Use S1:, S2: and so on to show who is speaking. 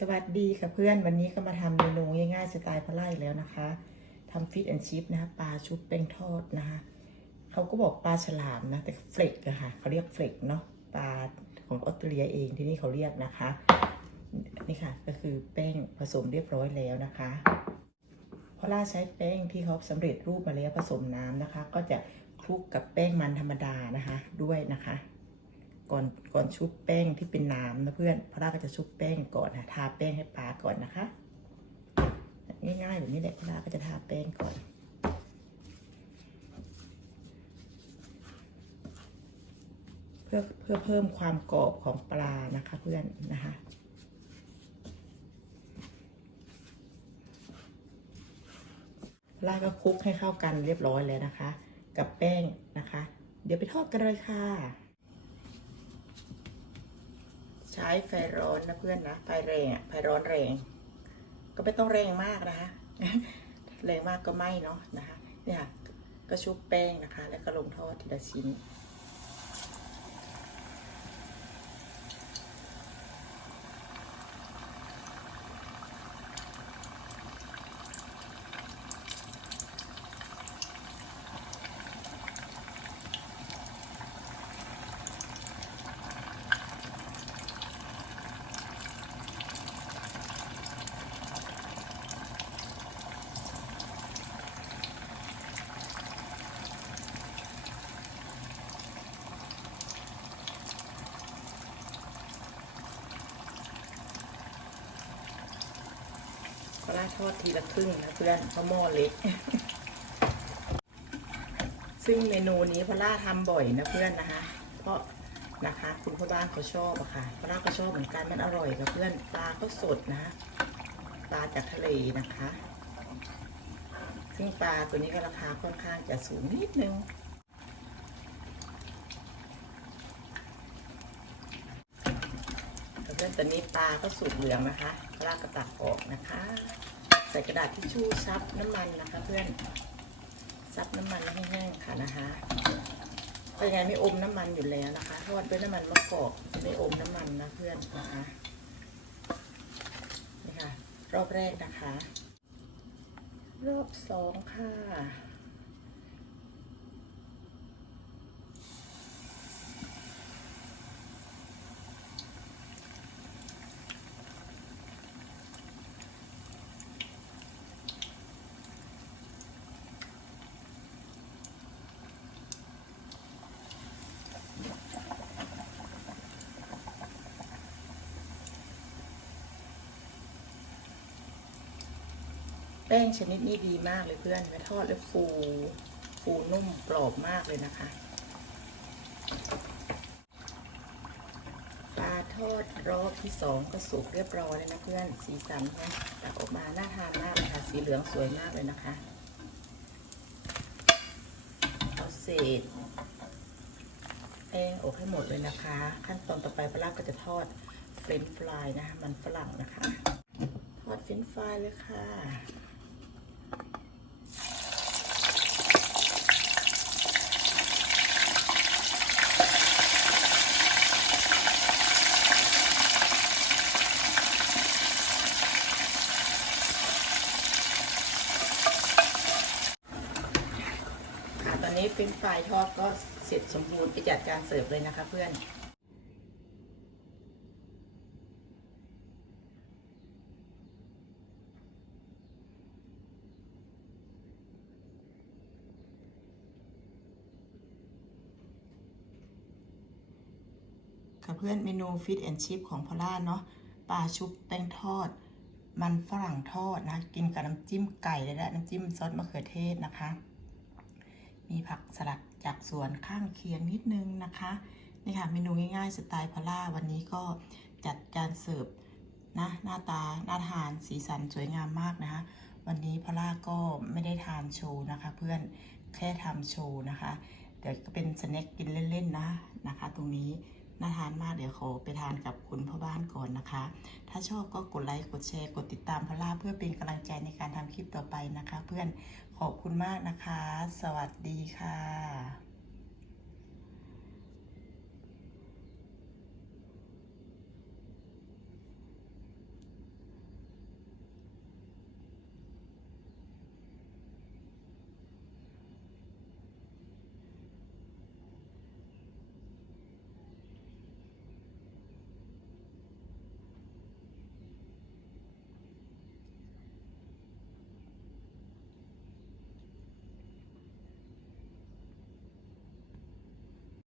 S1: สวัสดีค่ะเพื่อนวันนี้ก็มาทำเมนูง่ายๆสไตล์พะไล่แล้วนะคะทำฟิตแอนชิพนะคะปลาชุบแป้งทอดนะคะเขาก็บอกปลาฉลามนะแต่เฟลกอะค่ะเขาเรียกเฟลกเนาะปลาของออสเตรเลียเองที่นี่เขาเรียกนะคะ นี่ค่ะก็คือแป้งผสมเรียบร้อยแล้วนะคะพอล่าใช้แป้งที่เขาสำเร็จรูปมาแล้วผสมน้ำนะคะ ก็จะคลุกกับแป้งมันธรรมดานะคะด้วยนะคะ ก่อนก่อนชุบแป้งที่เป็นน้ำนะเพื่อนพระราก็จะชุบแป้งก่อนนะทาแป้งให้ปลาก่อนนะคะ ง่ายๆแบบนี้แหละพราก็จะทาแป้งก่อนเพื่อเพื่อเพิ่มความกรอบของปลานะคะ เพื่อนนะคะพระราก็คลุกให้เข้ากันเรียบร้อยแล้วนะคะ กับแป้งนะคะ เดี๋ยวไปทอดกันเลยค่ะ ใช้ไฟร้อนนะเพื่อนนะไฟแรงอะไฟร้อนแรง ก็ไม่ต้องแรงมากนะคะแรงมากก็ไม่เนาะนะคะเนี่ยค่ะก็ชุบแป้งนะคะ แล้วก็ลงทอดทีละชิ้น ก็ล่าทอดทีละครึ่งนะเพื่อนเพราะหม้อเล็ก ซึ่งเมนูนี้พล่าทำบ่อยนะเพื่อนนะคะ เพราะนะคะ คุณพ่อบ้านเขาชอบอะค่ะพล่าก็ชอบเหมือนกันมันอร่อยกับเพื่อนปลาก็สดนะปลาจากทะเลนะคะ ซึ่งปลาตัวนี้ก็ราคาค่อนข้างจะสูงนิดนึง เพื่อนตอนนี้ปลาก็สุกเหลืองนะคะลากกระตักออกนะคะ ใส่กระดาษทิชชู่ซับน้ำมันนะคะ เพื่อนซับน้ำมันให้แห้งค่ะนะคะก็ยังไงไม่อมน้ำมันอยู่แล้วนะคะทอดด้วยน้ำมันมะกอกจะไม่อมน้ำมันนะเพื่อนนะคะนี่ค่ะ รอบแรกนะคะ รอบสองค่ะ แป้งชนิดนี้ดีมากเลยเพื่อนไปทอดแล้วฟูฟูนุ่มกรอบมากเลยนะคะปลาทอดรอบที่สองก็สุกเรียบร้อยเลยนะเพื่อนสีสันนะตักออกมาน่าทานมากเลยค่ะสีเหลืองสวยมากเลยนะคะเอาเศษแป้งออกให้หมดเลยนะคะ ขั้นตอนต่อไปปลาร้าก็จะทอดเฟรนฟรายนะคะมันฝรั่งนะคะทอดเฟรนฟรายเลยค่ะ ค่ะตอนนี้ เป็นฝ่ายทอดก็เสร็จสมบูรณ์ไปจัดการเสิร์ฟเลยนะคะเพื่อนค่ะเพื่อนเมนูฟิตแอนชิพของพอล่าเนาะปลาชุบแป้งทอด มันฝรั่งทอดนะ กินกับน้ำจิ้มไก่และน้ำจิ้มซอสมะเขือเทศนะคะ มีผักสลัดจากสวนข้างเคียงนิดนึงนะคะนี่ค่ะเมนูง่ายๆสไตล์พอล่าวันนี้ก็จัดการเสิร์ฟนะหน้าตาน่าทานสีสันสวยงามมากนะคะ วันนี้พอล่าก็ไม่ได้ทานโชว์นะคะ เพื่อนแค่ทำโชว์นะคะเดี๋ยวก็เป็นสแน็คกินเล่นๆนะนะคะ ตรงนี้ น่าทานมากเดี๋ยวขอไปทานกับคุณพ่อบ้านก่อนนะคะ ถ้าชอบก็กดไลค์กดแชร์กดติดตามพล่าเพื่อเป็นกำลังใจในการทำคลิปต่อไปนะคะ เพื่อนขอบคุณมากนะคะ สวัสดีค่ะ